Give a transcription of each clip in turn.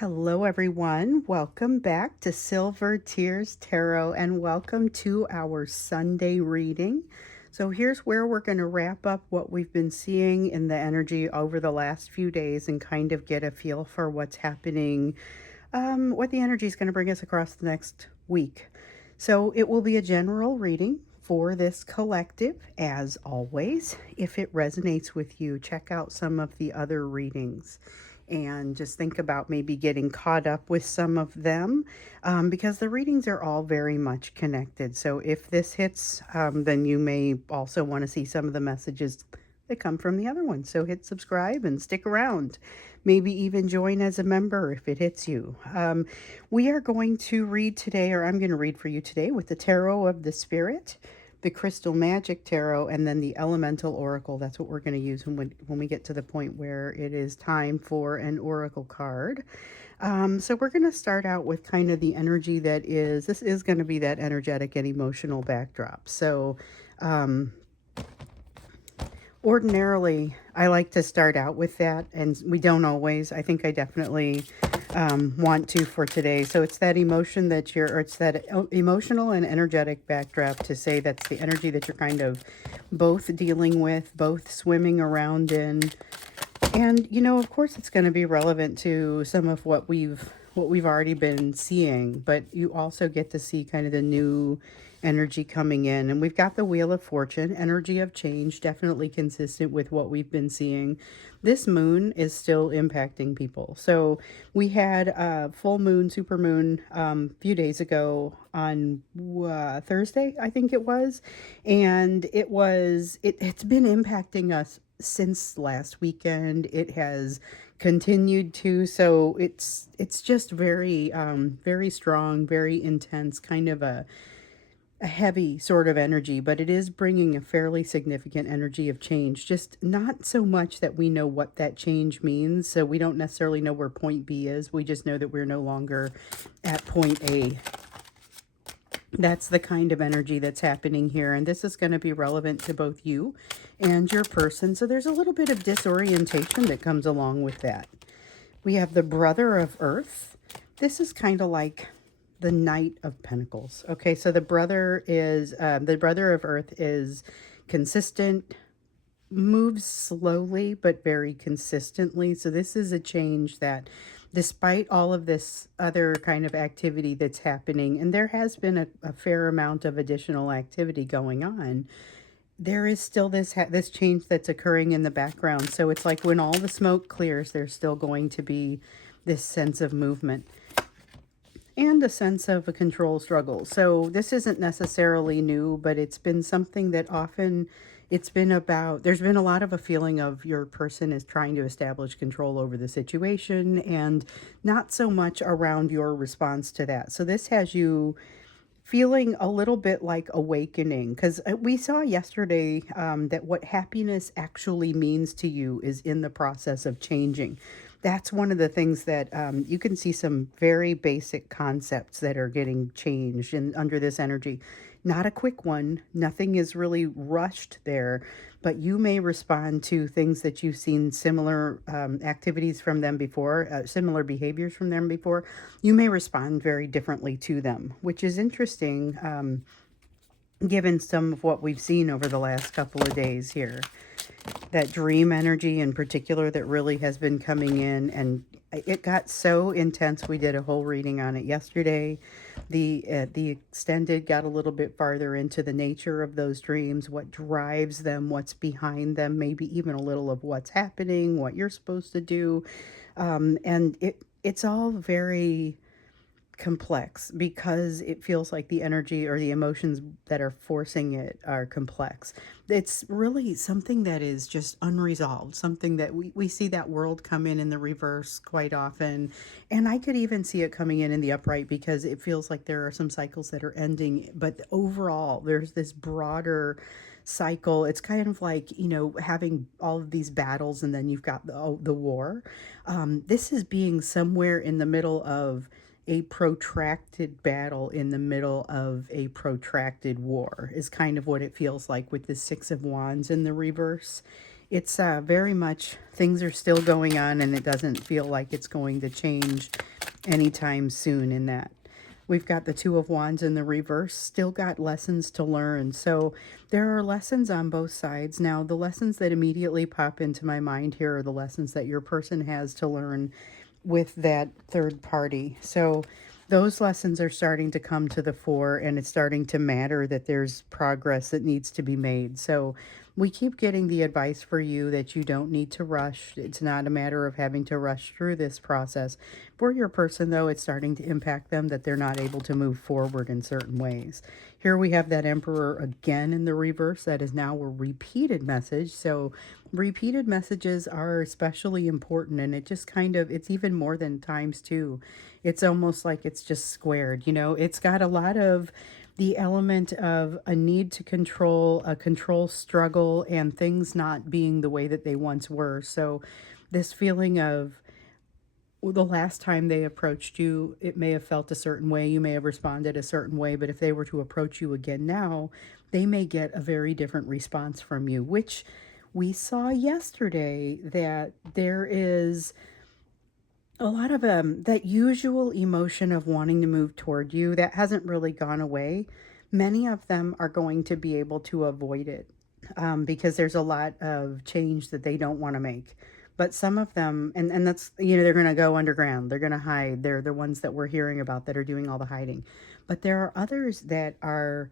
Hello, everyone. Welcome back to Silver Tears Tarot and welcome to our Sunday reading. So, here's where we're going to wrap up what we've been seeing in the energy over the last few days and kind of get a feel for what's happening, what the energy is going to bring us across the next week. So, it will be a general reading for this collective, as always. If it resonates with you, check out some of the other readings and just think about maybe getting caught up with some of them, because the readings are all very much connected. So if this hits, then you may also want to see some of the messages that come from the other one. So hit subscribe and stick around. Maybe even join as a member if it hits you. We are going to read today, or I'm going to read for you today with the Tarot of the Spirit, the Crystal Magic Tarot, and then the Elemental Oracle. That's what we're going to use when we get to the point where it is time for an Oracle card. So we're going to start out with kind of the energy this is going to be that energetic and emotional backdrop. So ordinarily, I like to start out with that, and we don't always. I think I definitely want to for today. So it's that emotion it's that emotional and energetic backdrop to say that's the energy that you're kind of both dealing with, both swimming around in. And, of course it's going to be relevant to some of what we've already been seeing, but you also get to see kind of the new energy coming in. And we've got the Wheel of Fortune, energy of change, definitely consistent with what we've been seeing. This moon is still impacting people. So we had a full moon, supermoon, a few days ago on Thursday, I think it was. And it's been impacting us since last weekend. It has continued to, so it's just very very strong, very intense, kind of a heavy sort of energy, but it is bringing a fairly significant energy of change. Just not so much that we know what that change means, so we don't necessarily know where point B is. We just know that we're no longer at point A. That's the kind of energy that's happening here, and this is going to be relevant to both you and your person. So there's a little bit of disorientation that comes along with that. We have the Brother of Earth. This is kind of like the Knight of Pentacles. Okay, so the Brother of Earth is consistent, moves slowly but very consistently. So this is a change that, despite all of this other kind of activity that's happening, and there has been a fair amount of additional activity going on, there is still this change that's occurring in the background. So it's like when all the smoke clears, there's still going to be this sense of movement and a sense of a control struggle. So this isn't necessarily new, but it's been something that often there's been a lot of a feeling of your person is trying to establish control over the situation and not so much around your response to that. So this has you feeling a little bit like awakening, because we saw yesterday that what happiness actually means to you is in the process of changing. That's one of the things that you can see some very basic concepts that are getting changed under this energy. Not a quick one. Nothing is really rushed there, but you may respond to things that you've seen similar activities from them before, similar behaviors from them before. You may respond very differently to them, which is interesting, given some of what we've seen over the last couple of days here. That dream energy in particular that really has been coming in, and it got so intense. We did a whole reading on it yesterday. The extended got a little bit farther into the nature of those dreams, what drives them, what's behind them, maybe even a little of what's happening, what you're supposed to do. And it's all very complex because it feels like the energy or the emotions that are forcing it are complex. It's really something that is just unresolved, something that we see that world come in the reverse quite often. And I could even see it coming in the upright, because it feels like there are some cycles that are ending, but overall there's this broader cycle. It's kind of like, having all of these battles and then you've got the war. This is being somewhere in the middle of a protracted battle in the middle of a protracted war, is kind of what it feels like with the Six of Wands in the reverse. It's very much, things are still going on, and it doesn't feel like it's going to change anytime soon in that. We've got the Two of Wands in the reverse, still got lessons to learn. So there are lessons on both sides. Now, the lessons that immediately pop into my mind here are the lessons that your person has to learn with that third party. So those lessons are starting to come to the fore, and it's starting to matter that there's progress that needs to be made. So we keep getting the advice for you that you don't need to rush. It's not a matter of having to rush through this process. For your person, though, it's starting to impact them that they're not able to move forward in certain ways. Here we have that Emperor again in the reverse. That is now a repeated message. So repeated messages are especially important, and it just kind of, it's even more than times two. It's almost like it's just squared. It's got a lot of the element of a need to control, a control struggle, and things not being the way that they once were. So this feeling of, well, the last time they approached you, it may have felt a certain way. You may have responded a certain way, but if they were to approach you again now, they may get a very different response from you, which we saw yesterday, that there is a lot of that usual emotion of wanting to move toward you that hasn't really gone away. Many of them are going to be able to avoid it, because there's a lot of change that they don't want to make. But some of them, and that's, they're going to go underground. They're going to hide. They're the ones that we're hearing about that are doing all the hiding. But there are others that are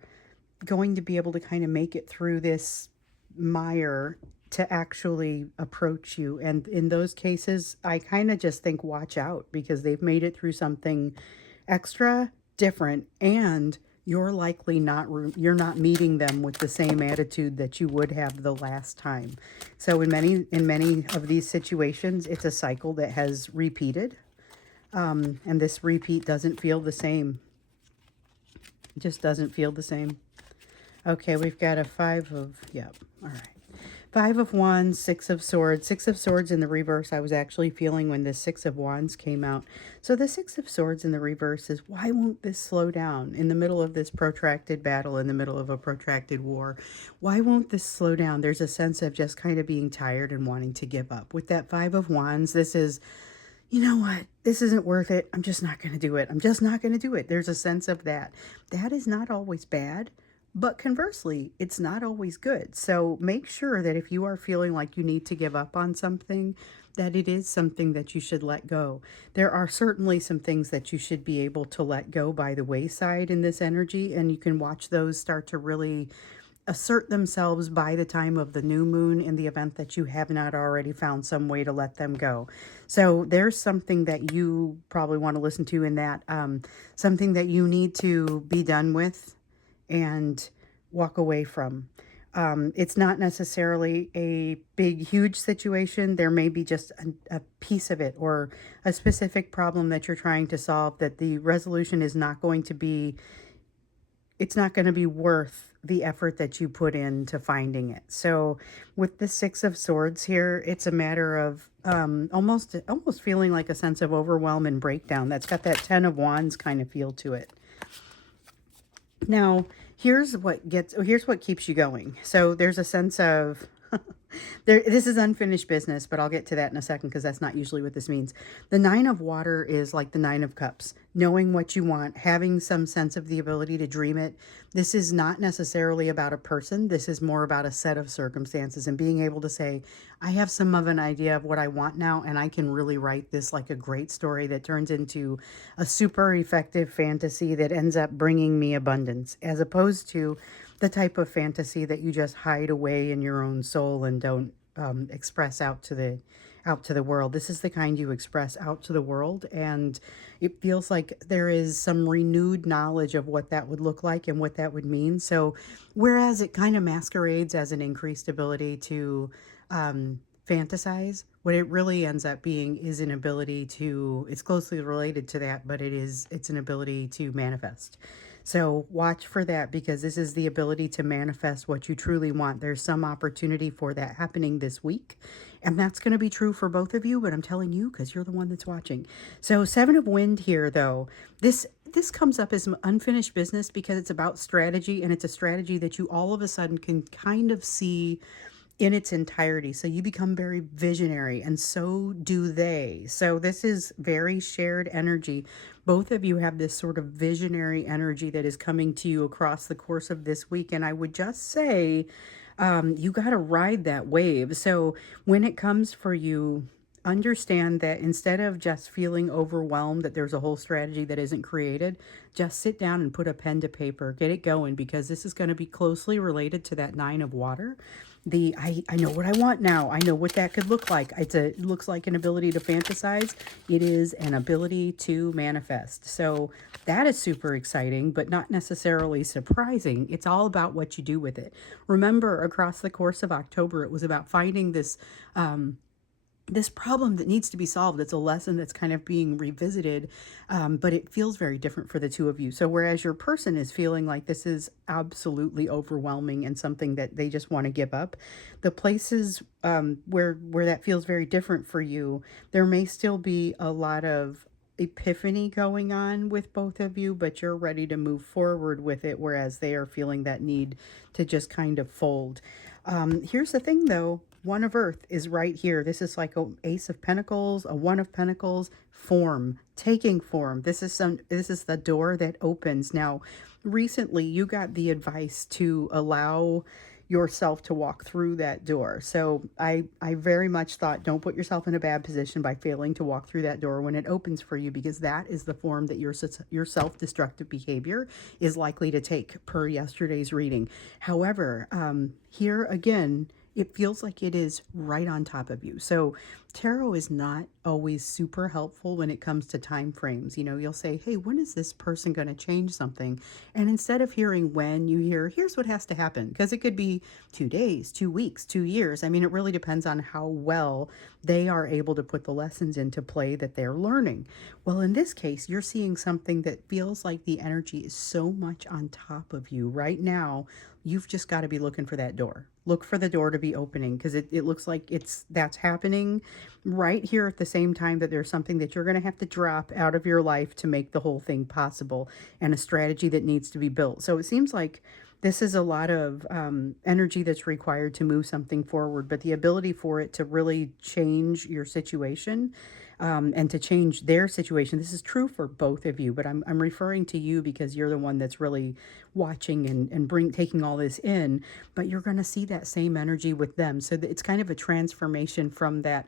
going to be able to kind of make it through this mire to actually approach you. And in those cases, I kind of just think watch out, because they've made it through something extra different, and you're likely you're not meeting them with the same attitude that you would have the last time. So in many of these situations, it's a cycle that has repeated, and this repeat doesn't feel the same. It just doesn't feel the same. Okay, we've got a all right. Five of Wands, Six of Swords. Six of Swords in the reverse, I was actually feeling when the Six of Wands came out. So the Six of Swords in the reverse is, why won't this slow down in the middle of this protracted battle, in the middle of a protracted war? Why won't this slow down? There's a sense of just kind of being tired and wanting to give up. With that Five of Wands, this is, you know what? This isn't worth it. I'm just not going to do it. I'm just not going to do it. There's a sense of that. That is not always bad. But conversely, it's not always good. So make sure that if you are feeling like you need to give up on something, that it is something that you should let go. There are certainly some things that you should be able to let go by the wayside in this energy, and you can watch those start to really assert themselves by the time of the new moon, in the event that you have not already found some way to let them go. So there's something that you probably want to listen to in that, something that you need to be done with and walk away from. It's not necessarily a big, huge situation. There may be just a piece of it, or a specific problem that you're trying to solve, that the resolution is not going to be, it's not going to be worth the effort that you put into finding it. So with the Six of Swords here, it's a matter of almost feeling like a sense of overwhelm and breakdown. That's got that Ten of Wands kind of feel to it. Now, here's what keeps you going. So there's a sense of, this is unfinished business, but I'll get to that in a second, because that's not usually what this means. The Nine of Water is like the Nine of Cups, knowing what you want, having some sense of the ability to dream it. This is not necessarily about a person. This is more about a set of circumstances, and being able to say, I have some of an idea of what I want now, and I can really write this like a great story that turns into a super effective fantasy that ends up bringing me abundance, as opposed to the type of fantasy that you just hide away in your own soul and don't express out to the world. This is the kind you express out to the world, and it feels like there is some renewed knowledge of what that would look like and what that would mean. So whereas it kind of masquerades as an increased ability to fantasize, what it really ends up being is an ability to, it's closely related to that, but it's an ability to manifest. So watch for that, because this is the ability to manifest what you truly want. There's some opportunity for that happening this week, and that's going to be true for both of you, but I'm telling you because you're the one that's watching. So Seven of Wind here, though, this comes up as unfinished business, because it's about strategy, and it's a strategy that you all of a sudden can kind of see in its entirety. So you become very visionary, and so do they. So this is very shared energy. Both of you have this sort of visionary energy that is coming to you across the course of this week. And I would just say, you got to ride that wave. So when it comes for you, understand that instead of just feeling overwhelmed that there's a whole strategy that isn't created, just sit down and put a pen to paper, get it going, because this is going to be closely related to that 9 of water. I know what I want now. I know what that could look like. It looks like an ability to fantasize. It is an ability to manifest. So that is super exciting, but not necessarily surprising. It's all about what you do with it. Remember, across the course of October, it was about finding this problem that needs to be solved. It's a lesson that's kind of being revisited, but it feels very different for the two of you. So whereas your person is feeling like this is absolutely overwhelming and something that they just want to give up, the places where that feels very different for you, there may still be a lot of epiphany going on with both of you, but you're ready to move forward with it, whereas they are feeling that need to just kind of fold. Here's the thing though, one of earth is right here. This is like a ace of pentacles, a one of pentacles, form, taking form. This is the door that opens. Now, recently you got the advice to allow yourself to walk through that door. So I very much thought, don't put yourself in a bad position by failing to walk through that door when it opens for you, because that is the form that your self-destructive behavior is likely to take per yesterday's reading. However, here again, it feels like it is right on top of you. So tarot is not always super helpful when it comes to time frames. You know, you'll say, hey, when is this person going to change something? And instead of hearing when, you hear, here's what has to happen. Because it could be 2 days, 2 weeks, 2 years. I mean, it really depends on how well they are able to put the lessons into play that they're learning. Well, in this case, you're seeing something that feels like the energy is so much on top of you right now. You've just got to be looking for that door. Look for the door to be opening, because it looks like that's happening right here at the same time that there's something that you're going to have to drop out of your life to make the whole thing possible, and a strategy that needs to be built. So it seems like this is a lot of energy that's required to move something forward, but the ability for it to really change your situation, and to change their situation. This is true for both of you, but I'm referring to you because you're the one that's really watching and taking all this in, but you're going to see that same energy with them. So it's kind of a transformation from that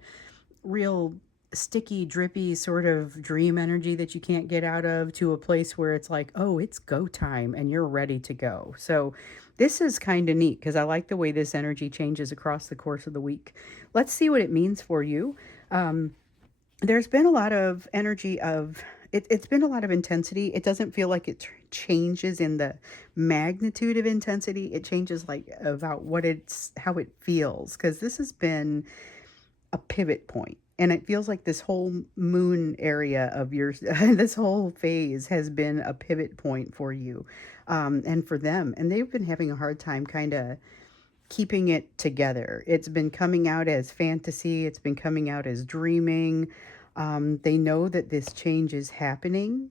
real sticky, drippy sort of dream energy that you can't get out of to a place where it's like, oh, it's go time and you're ready to go. So this is kind of neat because I like the way this energy changes across the course of the week. Let's see what it means for you. There's been a lot of energy of it's been a lot of intensity. It doesn't feel like it changes in the magnitude of intensity. It changes like about how it feels, because this has been a pivot point. And it feels like this whole moon area of yours, this whole phase has been a pivot point for you, and for them. And they've been having a hard time kind of keeping it together. It's been coming out as fantasy. It's been coming out as dreaming. They know that this change is happening,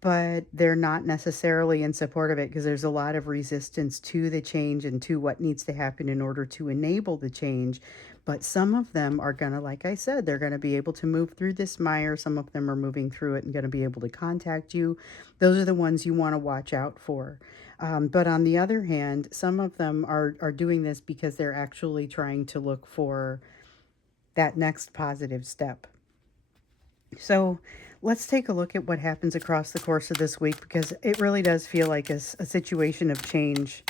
but they're not necessarily in support of it because there's a lot of resistance to the change and to what needs to happen in order to enable the change. But some of them are going to, like I said, they're going to be able to move through this mire. Some of them are moving through it and going to be able to contact you. Those are the ones you want to watch out for. But on the other hand, some of them are doing this because they're actually trying to look for that next positive step. So let's take a look at what happens across the course of this week, because it really does feel like a situation of change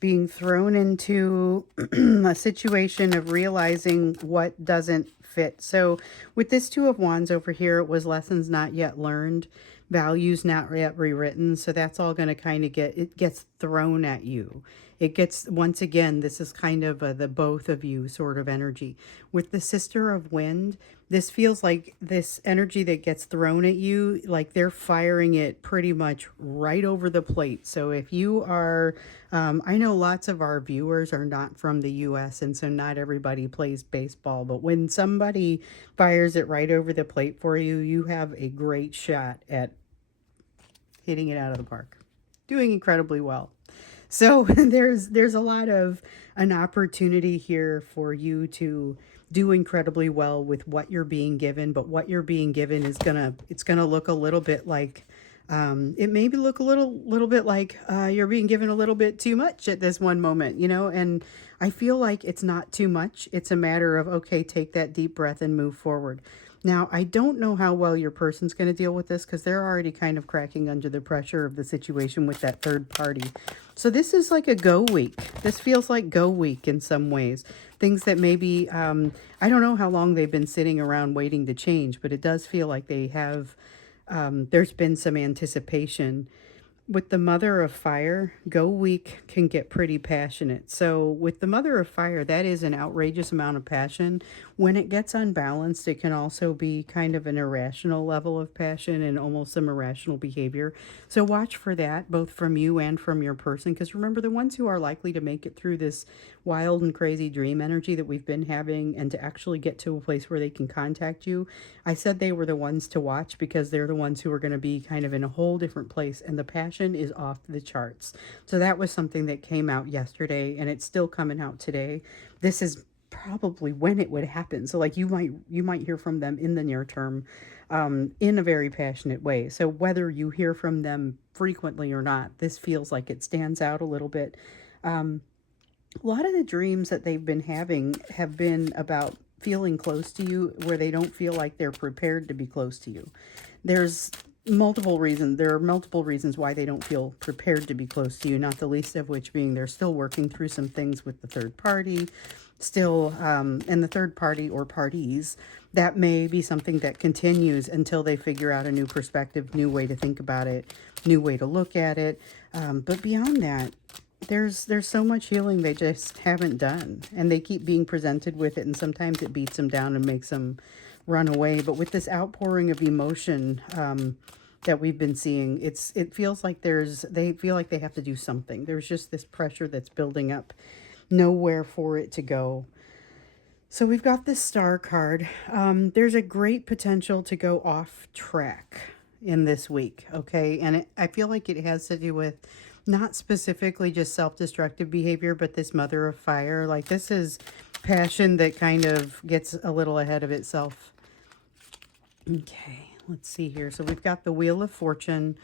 being thrown into a situation of realizing what doesn't fit. So with this Two of Wands over here, it was lessons not yet learned, values not yet rewritten. So that's all going to kind of gets thrown at you. It gets, once again, this is kind of the both of you sort of energy. With the Sister of Wind, this feels like this energy that gets thrown at you, like they're firing it pretty much right over the plate. So if you are, I know lots of our viewers are not from the US, and so not everybody plays baseball, but when somebody fires it right over the plate for you, you have a great shot at hitting it out of the park, doing incredibly well. So there's a lot of an opportunity here for you to do incredibly well with what you're being given, but what you're being given is it's gonna look a little bit like it maybe look a little bit like you're being given a little bit too much at this one moment, you know. And I feel like it's not too much. It's a matter of, okay, take that deep breath and move forward. Now, I don't know how well your person's going to deal with this because they're already kind of cracking under the pressure of the situation with that third party. So this is like a go week. This feels like go week in some ways. Things that maybe, I don't know how long they've been sitting around waiting to change, but it does feel like they have, there's been some anticipation. With the Mother of Fire, Go Week can get pretty passionate. So, with the Mother of Fire, that is an outrageous amount of passion. When it gets unbalanced, it can also be kind of an irrational level of passion and almost some irrational behavior. So, watch for that, both from you and from your person. Because remember, the ones who are likely to make it through this wild and crazy dream energy that we've been having and to actually get to a place where they can contact you, I said they were the ones to watch because they're the ones who are going to be kind of in a whole different place, and the passion is off the charts. So that was something that came out yesterday, and it's still coming out today. This is probably when it would happen. So like you might hear from them in the near term, in a very passionate way. So whether you hear from them frequently or not, this feels like it stands out a little bit. A lot of the dreams that they've been having have been about feeling close to you where they don't feel like they're prepared to be close to you. There's multiple reasons. There are multiple reasons why they don't feel prepared to be close to you, not the least of which being they're still working through some things with the third party, still, and the third party or parties, that may be something that continues until they figure out a new perspective, new way to think about it, new way to look at it. But beyond that, there's so much healing they just haven't done, and they keep being presented with it, and sometimes it beats them down and makes them run away. But with this outpouring of emotion that we've been seeing, it feels like they feel like they have to do something. There's just this pressure that's building up, nowhere for it to go. So we've got this star card. There's a great potential to go off track in this week, okay? And I feel like it has to do with not specifically just self-destructive behavior, but this Mother of Fire. Like, this is passion that kind of gets a little ahead of itself. Okay, let's see here. So we've got the Wheel of Fortune.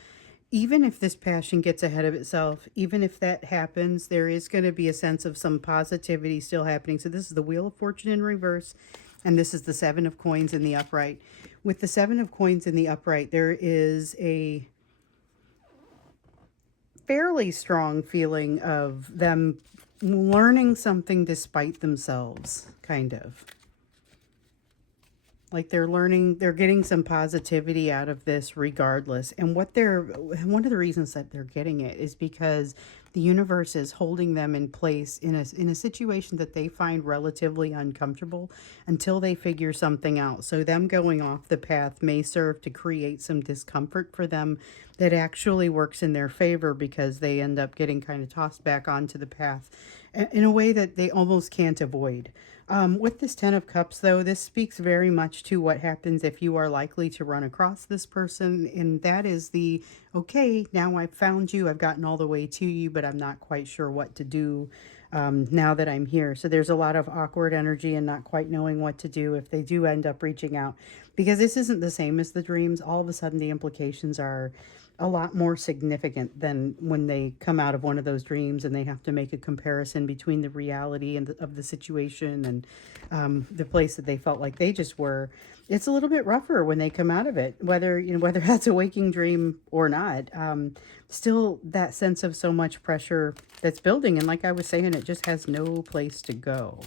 Even if this passion gets ahead of itself, even if that happens, there is going to be a sense of some positivity still happening. So this is the Wheel of Fortune in reverse, and this is the Seven of Coins in the upright. With the Seven of Coins in the upright, there is a fairly strong feeling of them learning something despite themselves, kind of. Like they're getting some positivity out of this regardless. And one of the reasons that they're getting it is because the universe is holding them in place in a situation that they find relatively uncomfortable until they figure something out. So them going off the path may serve to create some discomfort for them that actually works in their favor, because they end up getting kind of tossed back onto the path in a way that they almost can't avoid. With this Ten of Cups, though, this speaks very much to what happens if you are likely to run across this person, and that is the, okay, now I've found you, I've gotten all the way to you, but I'm not quite sure what to do now that I'm here. So there's a lot of awkward energy and not quite knowing what to do if they do end up reaching out, because this isn't the same as the dreams. All of a sudden, the implications are a lot more significant than when they come out of one of those dreams and they have to make a comparison between the reality and of the situation and the place that they felt like they just were. It's a little bit rougher when they come out of it, whether that's a waking dream or not. Still, that sense of so much pressure that's building, and like I was saying, it just has no place to go.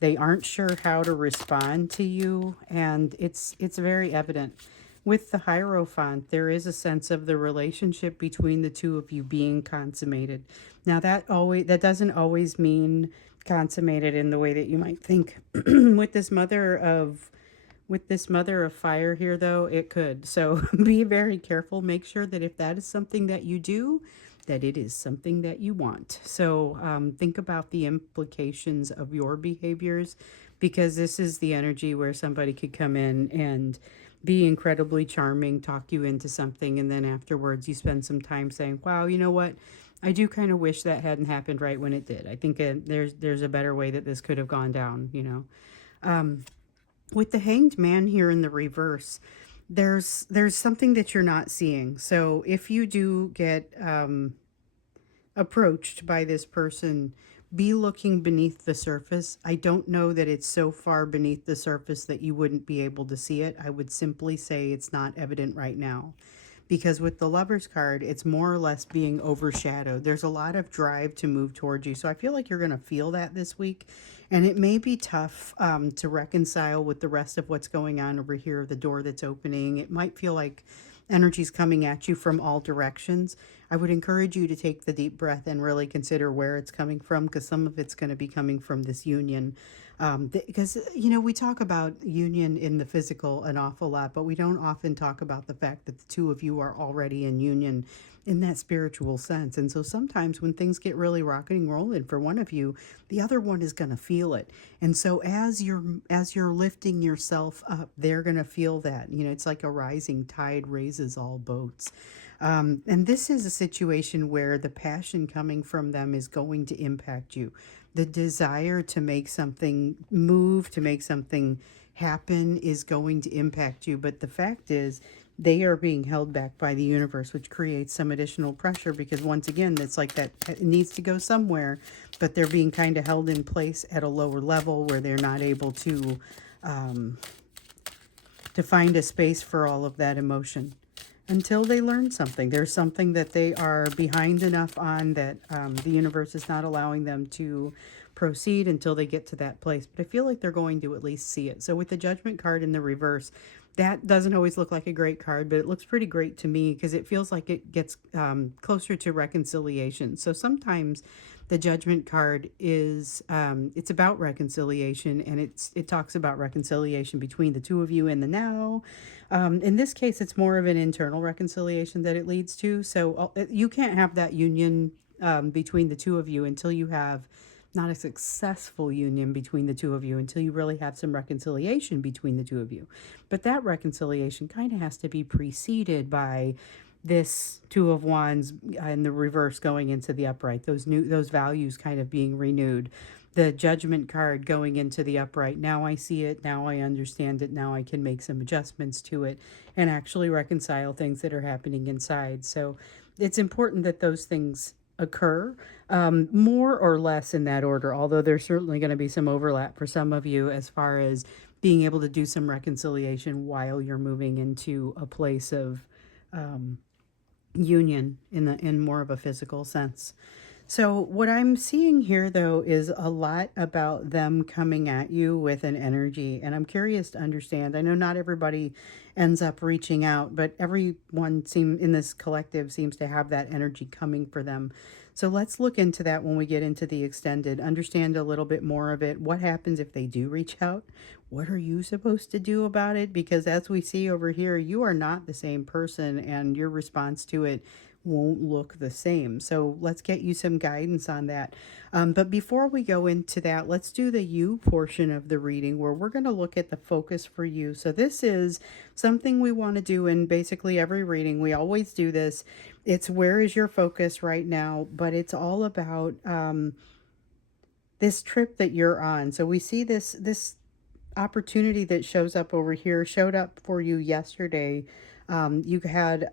They aren't sure how to respond to you, and it's very evident. With the Hierophant, there is a sense of the relationship between the two of you being consummated. Now that doesn't always mean consummated in the way that you might think. With this mother of fire here, though, it could. So be very careful. Make sure that if that is something that you do, that it is something that you want. So think about the implications of your behaviors, because this is the energy where somebody could come in and be incredibly charming, talk you into something, and then afterwards you spend some time saying, wow, you know what? I do kind of wish that hadn't happened right when it did. I think there's a better way that this could have gone down, you know. With the Hanged Man here in the reverse, there's something that you're not seeing. So if you do get approached by this person, be looking beneath the surface. I don't know that it's so far beneath the surface that you wouldn't be able to see it. I would simply say it's not evident right now. Because with the Lover's card, it's more or less being overshadowed. There's a lot of drive to move towards you. So I feel like you're going to feel that this week. And it may be tough to reconcile with the rest of what's going on over here, the door that's opening. It might feel like energy's coming at you from all directions. I would encourage you to take the deep breath and really consider where it's coming from, because some of it's going to be coming from this union. Because, you know, we talk about union in the physical an awful lot, but we don't often talk about the fact that the two of you are already in union in that spiritual sense. And so sometimes when things get really rocking and rolling for one of you, the other one is going to feel it. And so as you're lifting yourself up, they're going to feel that. You know, it's like a rising tide raises all boats. And this is a situation where the passion coming from them is going to impact you. The desire to make something move, to make something happen is going to impact you. But the fact is, they are being held back by the universe, which creates some additional pressure, because once again, it's like that it needs to go somewhere, but they're being kind of held in place at a lower level where they're not able to find a space for all of that emotion until they learn something. There's something that they are behind enough on that the universe is not allowing them to proceed until they get to that place. But I feel like they're going to at least see it. So with the Judgment card in the reverse, that doesn't always look like a great card, but it looks pretty great to me because it feels like it gets closer to reconciliation. So sometimes the Judgment card is it's about reconciliation, and it talks about reconciliation between the two of you in the now. In this case, it's more of an internal reconciliation that it leads to. So you can't have that union between the two of you until you have not a successful union between the two of you, until you really have some reconciliation between the two of you. But that reconciliation kind of has to be preceded by this Two of Wands in the reverse going into the upright, those values kind of being renewed. The Judgment card going into the upright. Now I see it. Now I understand it. Now I can make some adjustments to it and actually reconcile things that are happening inside. So it's important that those things occur more or less in that order, although there's certainly going to be some overlap for some of you as far as being able to do some reconciliation while you're moving into a place of union in more of a physical sense. So what I'm seeing here, though, is a lot about them coming at you with an energy. And I'm curious to understand. I know not everybody ends up reaching out, but everyone in this collective seems to have that energy coming for them. So let's look into that when we get into the extended, understand a little bit more of it. What happens if they do reach out? What are you supposed to do about it? Because as we see over here, you are not the same person, and your response to it won't look the same. So let's get you some guidance on that. But before we go into that, let's do the you portion of the reading, where we're going to look at the focus for you. So this is something we want to do in basically every reading. We always do this. It's where is your focus right now, but it's all about this trip that you're on. So we see this opportunity that shows up over here showed up for you yesterday. You had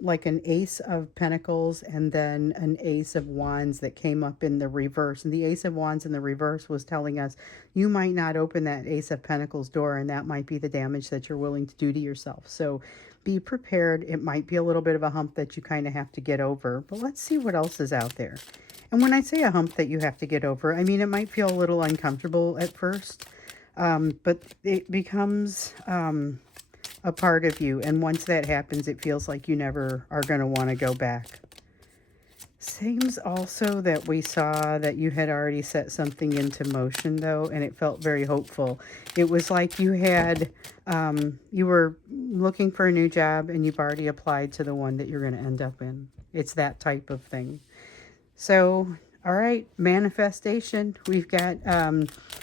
like an Ace of Pentacles and then an Ace of Wands that came up in the reverse. And the Ace of Wands in the reverse was telling us you might not open that Ace of Pentacles door, and that might be the damage that you're willing to do to yourself. So be prepared. It might be a little bit of a hump that you kind of have to get over. But let's see what else is out there. And when I say a hump that you have to get over, I mean it might feel a little uncomfortable at first, but it becomes a part of you. And once that happens, it feels like you never are going to want to go back. Seems also that we saw that you had already set something into motion, though, and it felt very hopeful. It was like you had, you were looking for a new job and you've already applied to the one that you're going to end up in. It's that type of thing. So All right, manifestation. We've got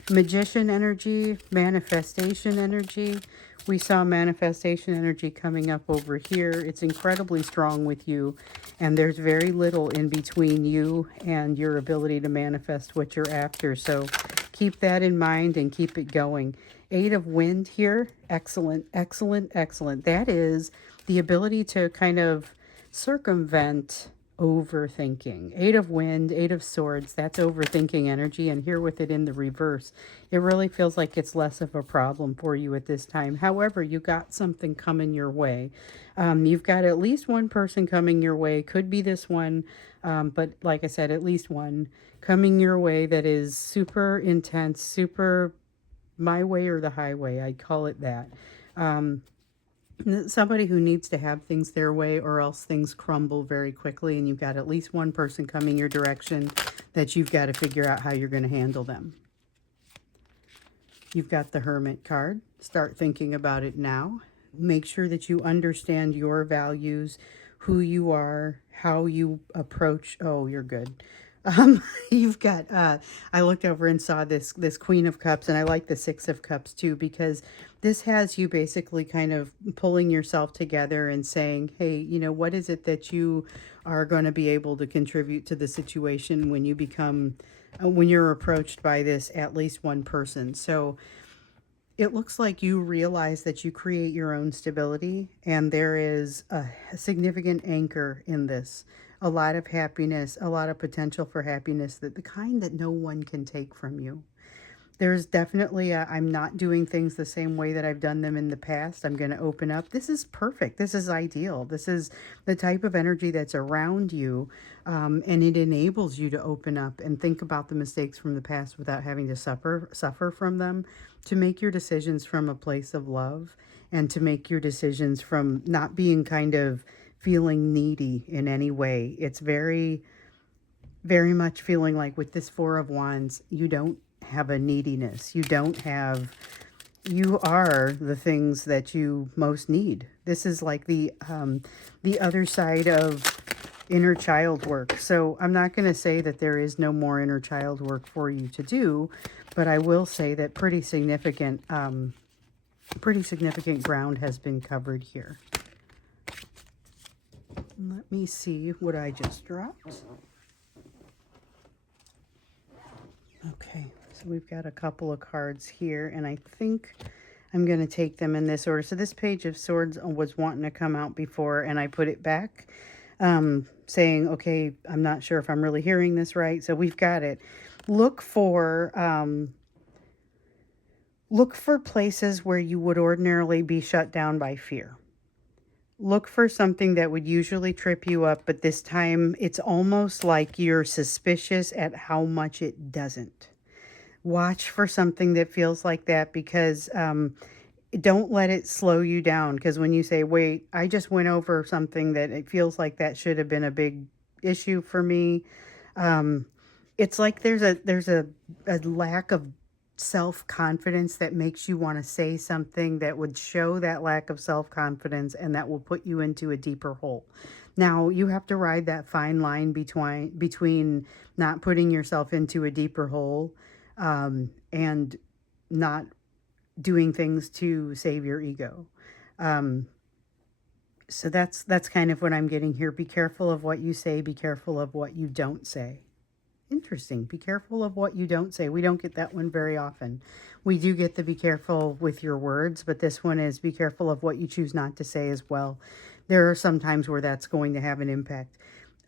magician energy, manifestation energy. We saw manifestation energy coming up over here. It's incredibly strong with you, and there's very little in between you and your ability to manifest what you're after. So keep that in mind and keep it going. Eight of Wind here. Excellent, excellent, excellent. That is the ability to kind of circumvent overthinking. Eight of Wind, Eight of Swords, that's overthinking energy. And here with it in the reverse, it really feels like it's less of a problem for you at this time. However, you got something coming your way. You've got at least one person coming your way. Could be this one, but like I said, at least one coming your way that is super intense, super my way or the highway. I'd call it that. Somebody who needs to have things their way, or else things crumble very quickly, and you've got at least one person coming your direction that you've got to figure out how you're going to handle them. You've got the Hermit card. Start thinking about it now. Make sure that you understand your values, who you are, how you approach. Oh, you're good. You've got, I looked over and saw this Queen of Cups, and I like the Six of Cups too, because this has you basically kind of pulling yourself together and saying, hey, you know, what is it that you are going to be able to contribute to the situation when you become, when you're approached by this at least one person. So it looks like you realize that you create your own stability, and there is a significant anchor in this. A lot of happiness, a lot of potential for happiness, that the kind that no one can take from you. There's definitely I'm not doing things the same way that I've done them in the past. I'm going to open up. This is perfect. This is ideal. This is the type of energy that's around you, and it enables you to open up and think about the mistakes from the past without having to suffer from them, to make your decisions from a place of love, and to make your decisions from not being kind of feeling needy in any way. It's very, very much feeling like with this Four of Wands, you don't have a neediness. You don't have, you are the things that you most need. This is like the other side of inner child work. So I'm not going to say that there is no more inner child work for you to do, but I will say that pretty significant ground has been covered here. Let me see what I just dropped. Okay, so we've got a couple of cards here, and I think I'm going to take them in this order. So this Page of Swords was wanting to come out before, and I put it back, saying, okay, I'm not sure if I'm really hearing this right. So we've got it. Look for places where you would ordinarily be shut down by fear. Look for something that would usually trip you up, but this time it's almost like you're suspicious at how much it doesn't. Watch for something that feels like that, because don't let it slow you down. Because when you say, wait, I just went over something that it feels like that should have been a big issue for me. It's like there's a lack of self-confidence that makes you want to say something that would show that lack of self-confidence, and that will put you into a deeper hole. Now, you have to ride that fine line between not putting yourself into a deeper hole and not doing things to save your ego. So that's kind of what I'm getting here. Be careful of what you say. Be careful of what you don't say. Interesting. Be careful of what you don't say. We don't get that one very often. We do get the be careful with your words, but this one is be careful of what you choose not to say as well. There are some times where that's going to have an impact.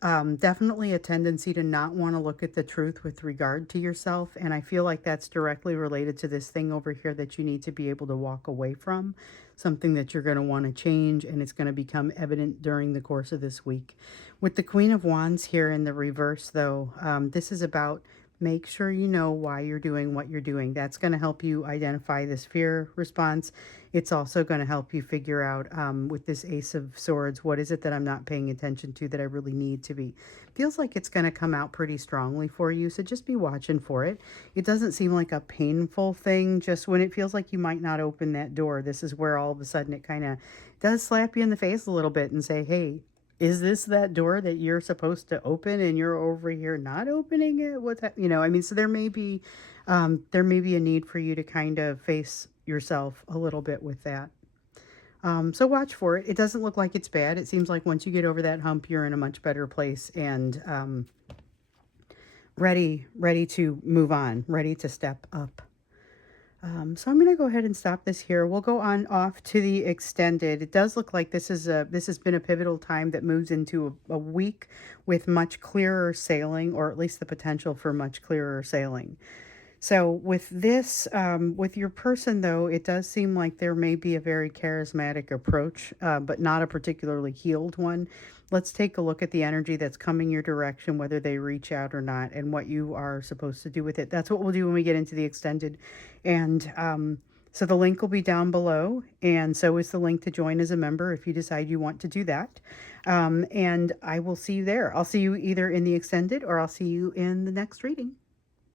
Definitely a tendency to not want to look at the truth with regard to yourself. And I feel like that's directly related to this thing over here that you need to be able to walk away from. Something that you're going to want to change, and it's going to become evident during the course of this week. With the Queen of Wands here in the reverse, though, this is about make sure you know why you're doing what you're doing. That's going to help you identify this fear response. It's also going to help you figure out with this Ace of Swords, what is it that I'm not paying attention to that I really need to be? Feels like it's going to come out pretty strongly for you, so just be watching for it. It doesn't seem like a painful thing. Just when it feels like you might not open that door, this is where all of a sudden it kind of does slap you in the face a little bit and say, hey, is this that door that you're supposed to open and you're over here not opening it? What's that? I mean, so there may be a need for you to kind of face yourself a little bit with that. So watch for it. It doesn't look like it's bad. It seems like once you get over that hump, you're in a much better place and ready to move on, ready to step up. So I'm going to go ahead and stop this here. We'll go on off to the extended. It does look like this has been a pivotal time that moves into a week with much clearer sailing, or at least the potential for much clearer sailing. So with this, with your person though, it does seem like there may be a very charismatic approach, but not a particularly healed one. Let's take a look at the energy that's coming your direction, whether they reach out or not, and what you are supposed to do with it. That's what we'll do when we get into the extended. And so the link will be down below, and so is the link to join as a member if you decide you want to do that. And I will see you there. I'll see you either in the extended or I'll see you in the next reading.